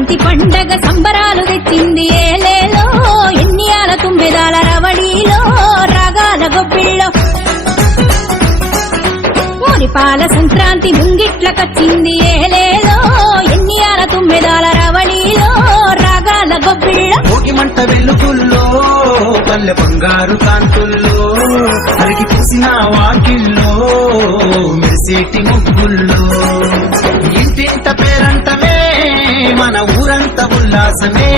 సంక్రాంతి పండగ సంబరాలు తెచ్చింది ఏలేలో ఎన్నియాల తుమ్మెదాల రవళిలో రాగాల గొబ్బిళ్ళో మురిపాల సంక్రాంతి ముంగిట్లకొచ్చింది ఏలేలో ఎన్నియాల తుమ్మెదాల రవళిలో రాగాల గొబ్బిళ్ళో భోగి మంట వెలుగుల్లో పల్లె బంగారు కాంతుల్లో అరిగి పూసిన వాకిల్లో మెరిసేటి ముగ్గుల్లో ఇంటింట పేరంటమే మన ఊరంతా ఉల్లాసమే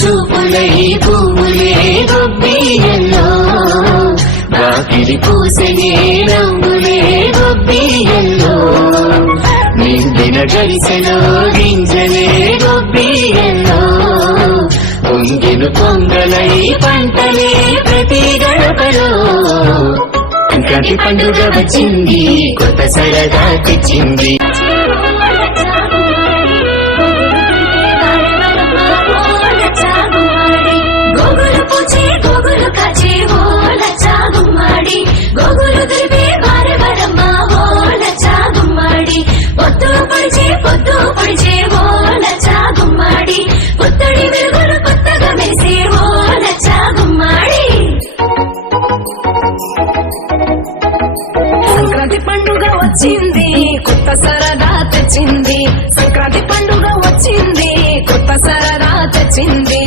చూపులై పువ్వులే గొబ్బియల్లో బాకిలి పూసనే నవ్వులే గొబ్బియల్లో నిండిన గరిసెలో గింజలే గొబ్బియల్లో పొంగిన పొంగలై పంటలే ప్రతి గడపలో సంక్రాంతి పండుగ వచ్చింది కొత్త సరదా తెచ్చింది గోగులు దులిపే వారి వరమ్మ ఓ లచ్చా గుమ్మాడి పొద్దు పొడిచే ఓ లచ్చా గుమ్మాడి పుత్తడి వెలుగులు కొత్తగా మెరిసే ఓ లచ్చా గుమ్మాడి సంక్రాంతి పండుగ వచ్చింది కొత్త సరదా తెచ్చింది సంక్రాంతి పండుగ వచ్చింది కొత్త సరదా తెచ్చింది